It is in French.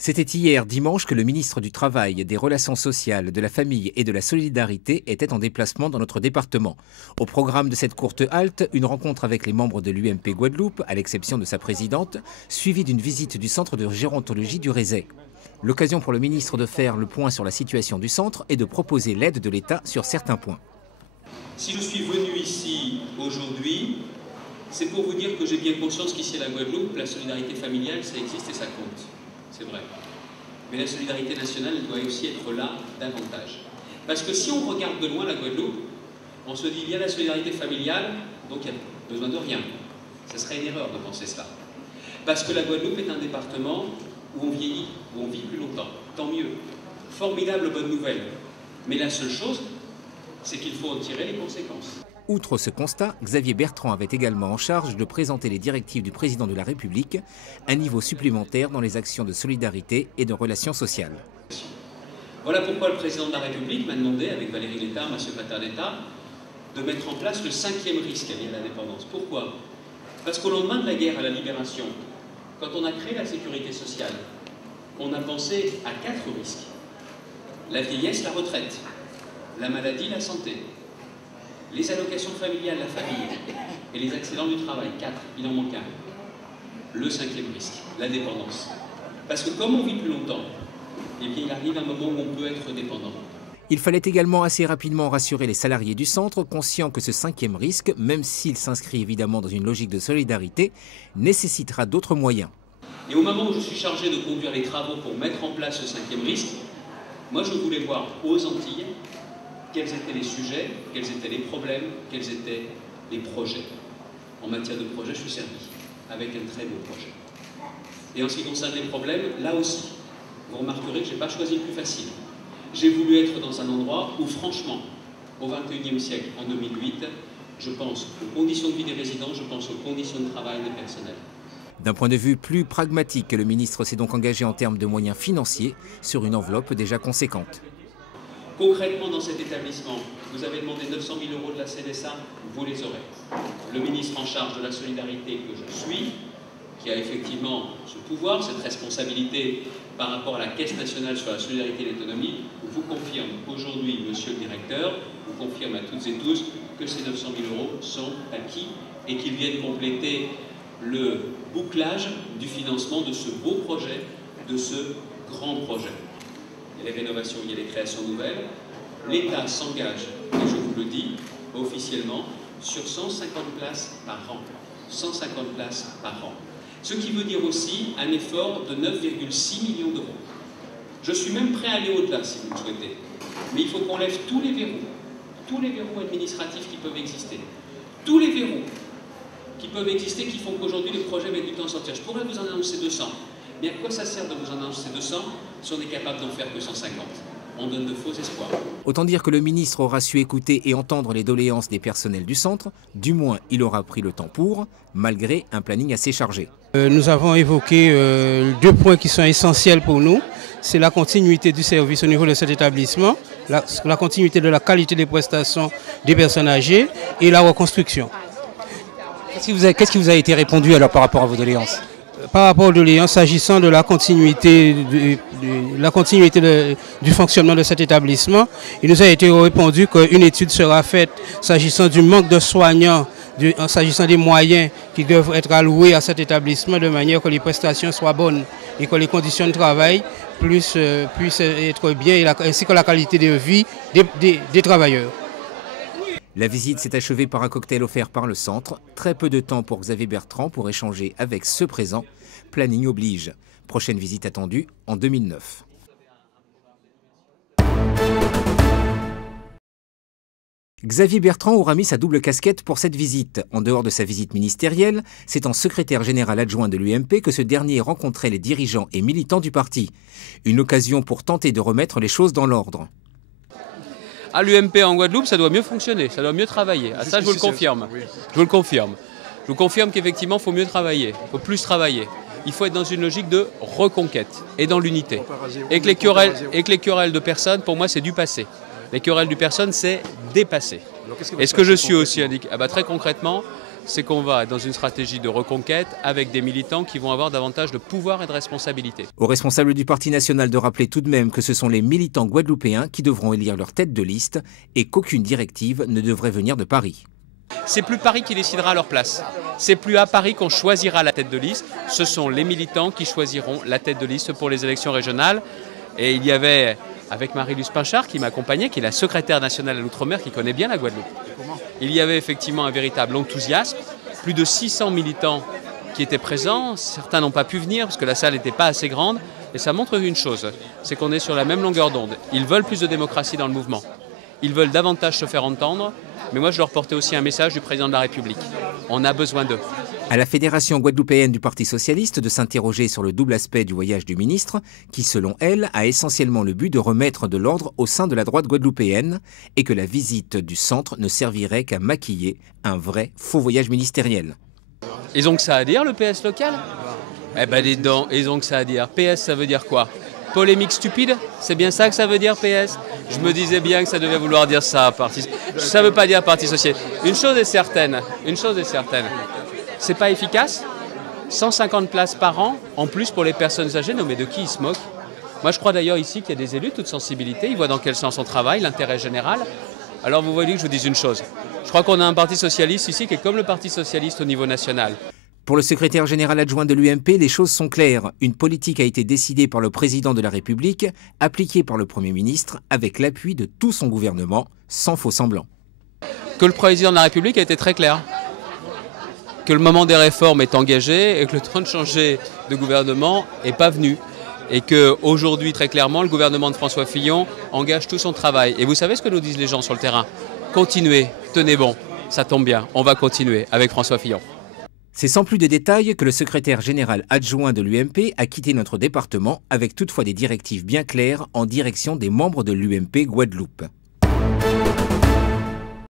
C'était hier, dimanche, que le ministre du Travail, des Relations sociales, de la Famille et de la Solidarité était en déplacement dans notre département. Au programme de cette courte halte, une rencontre avec les membres de l'UMP Guadeloupe, à l'exception de sa présidente, suivie d'une visite du centre de gérontologie du Rézet. L'occasion pour le ministre de faire le point sur la situation du centre et de proposer l'aide de l'État sur certains points. Si je suis venu ici aujourd'hui, c'est pour vous dire que j'ai bien conscience qu'ici à la Guadeloupe, la solidarité familiale, ça existe et ça compte. C'est vrai. Mais la solidarité nationale elle doit aussi être là davantage. Parce que si on regarde de loin la Guadeloupe, on se dit il y a la solidarité familiale, donc il n'y a besoin de rien. Ce serait une erreur de penser cela. Parce que la Guadeloupe est un département où on vieillit, où on vit plus longtemps. Tant mieux. Formidable bonne nouvelle. Mais la seule chose, c'est qu'il faut en tirer les conséquences. Outre ce constat, Xavier Bertrand avait également en charge de présenter les directives du président de la République, un niveau supplémentaire dans les actions de solidarité et de relations sociales. Voilà pourquoi le président de la République m'a demandé, avec Valérie Létard, M. Paternetta, de mettre en place le 5e risque lié à la dépendance. Pourquoi? Parce qu'au lendemain de la guerre à la libération, quand on a créé la sécurité sociale, on a pensé à 4 risques. La vieillesse, la retraite, la maladie, la santé, les allocations familiales, la famille, et les accidents du travail, 4, il en manque un. Le 5e risque, la dépendance. Parce que comme on vit plus longtemps, eh bien, il arrive un moment où on peut être dépendant. Il fallait également assez rapidement rassurer les salariés du centre, conscients que ce 5e risque, même s'il s'inscrit évidemment dans une logique de solidarité, nécessitera d'autres moyens. Et au moment où je suis chargé de conduire les travaux pour mettre en place ce 5e risque, moi je voulais voir aux Antilles quels étaient les sujets, quels étaient les problèmes, quels étaient les projets. En matière de projet, je suis servi, avec un très beau projet. Et en ce qui concerne les problèmes, là aussi, vous remarquerez que je n'ai pas choisi le plus facile. J'ai voulu être dans un endroit où, franchement, au XXIe siècle, en 2008, je pense aux conditions de vie des résidents, je pense aux conditions de travail des personnels. D'un point de vue plus pragmatique, le ministre s'est donc engagé en termes de moyens financiers sur une enveloppe déjà conséquente. Concrètement, dans cet établissement, vous avez demandé 900 000 € de la CNSA, vous les aurez. Le ministre en charge de la solidarité que je suis, qui a effectivement ce pouvoir, cette responsabilité par rapport à la Caisse nationale sur la solidarité et l'autonomie, vous confirme aujourd'hui, monsieur le directeur, vous confirme à toutes et tous que ces 900 000 € sont acquis et qu'ils viennent compléter le bouclage du financement de ce beau projet, de ce grand projet. Il y a les rénovations, il y a les créations nouvelles. L'État s'engage, et je vous le dis officiellement, sur 150 places par an. 150 places par an. Ce qui veut dire aussi un effort de 9,6 millions d'euros. Je suis même prêt à aller au-delà si vous le souhaitez. Mais il faut qu'on lève tous les verrous administratifs qui peuvent exister. Tous les verrous qui peuvent exister, qui font qu'aujourd'hui les projets mettent du temps à sortir. Je pourrais vous en annoncer 200. Mais à quoi ça sert de vous en annoncer 200 si on est capable d'en faire que 150? On donne de faux espoirs. Autant dire que le ministre aura su écouter et entendre les doléances des personnels du centre, du moins il aura pris le temps pour, malgré un planning assez chargé. Nous avons évoqué 2 points qui sont essentiels pour nous. C'est la continuité du service au niveau de cet établissement, la continuité de la qualité des prestations des personnes âgées et la reconstruction. Qu'est-ce qui vous a été répondu alors par rapport à vos doléances? Par rapport aux doléances, s'agissant de la continuité, du fonctionnement de cet établissement, il nous a été répondu qu'une étude sera faite s'agissant du manque de soignants, s'agissant des moyens qui doivent être alloués à cet établissement de manière que les prestations soient bonnes et que les conditions de travail puissent être bien, ainsi que la qualité de vie des travailleurs. La visite s'est achevée par un cocktail offert par le centre. Très peu de temps pour Xavier Bertrand pour échanger avec ceux présents. Planning oblige. Prochaine visite attendue en 2009. Xavier Bertrand aura mis sa double casquette pour cette visite. En dehors de sa visite ministérielle, c'est en secrétaire général adjoint de l'UMP que ce dernier rencontrait les dirigeants et militants du parti. Une occasion pour tenter de remettre les choses dans l'ordre. À l'UMP en Guadeloupe, ça doit mieux fonctionner, ça doit mieux travailler. À ça, je vous le confirme. Je vous le confirme. Je vous confirme qu'effectivement, il faut mieux travailler, il faut plus travailler. Il faut être dans une logique de reconquête et dans l'unité. Et que les querelles de personnes, pour moi, c'est du passé. Les querelles de personnes, c'est dépassé. Et ce que je suis aussi indiqué, très concrètement, c'est qu'on va dans une stratégie de reconquête avec des militants qui vont avoir davantage de pouvoir et de responsabilité. Aux responsables du Parti national de rappeler tout de même que ce sont les militants guadeloupéens qui devront élire leur tête de liste et qu'aucune directive ne devrait venir de Paris. C'est plus Paris qui décidera à leur place. C'est plus à Paris qu'on choisira la tête de liste. Ce sont les militants qui choisiront la tête de liste pour les élections régionales. Et il y avait, avec Marie-Luce Pinchard qui m'accompagnait, qui est la secrétaire nationale à l'Outre-mer, qui connaît bien la Guadeloupe. Il y avait effectivement un véritable enthousiasme. Plus de 600 militants qui étaient présents. Certains n'ont pas pu venir parce que la salle n'était pas assez grande. Et ça montre une chose, c'est qu'on est sur la même longueur d'onde. Ils veulent plus de démocratie dans le mouvement. Ils veulent davantage se faire entendre. Mais moi, je leur portais aussi un message du président de la République. On a besoin d'eux. À la Fédération guadeloupéenne du Parti socialiste de s'interroger sur le double aspect du voyage du ministre, qui, selon elle, a essentiellement le but de remettre de l'ordre au sein de la droite guadeloupéenne et que la visite du centre ne servirait qu'à maquiller un vrai faux voyage ministériel. Ils ont que ça à dire, le PS local? Eh ben, dis donc, ils ont que ça à dire. PS, ça veut dire quoi? Polémique stupide? C'est bien ça que ça veut dire, PS? Je me disais bien que ça devait vouloir dire ça, ça ne veut pas dire Parti socialiste. Une chose est certaine, c'est pas efficace. 150 places par an, en plus pour les personnes âgées, non mais de qui ils se moquent? Moi je crois d'ailleurs ici qu'il y a des élus de toute sensibilité, ils voient dans quel sens on travaille, l'intérêt général. Alors vous voyez que je vous dise une chose, je crois qu'on a un Parti socialiste ici qui est comme le Parti socialiste au niveau national. Pour le secrétaire général adjoint de l'UMP, les choses sont claires. Une politique a été décidée par le président de la République, appliquée par le Premier ministre, avec l'appui de tout son gouvernement, sans faux semblant. Que le président de la République a été très clair. Que le moment des réformes est engagé et que le temps de changer de gouvernement n'est pas venu. Et qu'aujourd'hui, très clairement, le gouvernement de François Fillon engage tout son travail. Et vous savez ce que nous disent les gens sur le terrain? Continuez, tenez bon, ça tombe bien, on va continuer avec François Fillon. C'est sans plus de détails que le secrétaire général adjoint de l'UMP a quitté notre département avec toutefois des directives bien claires en direction des membres de l'UMP Guadeloupe.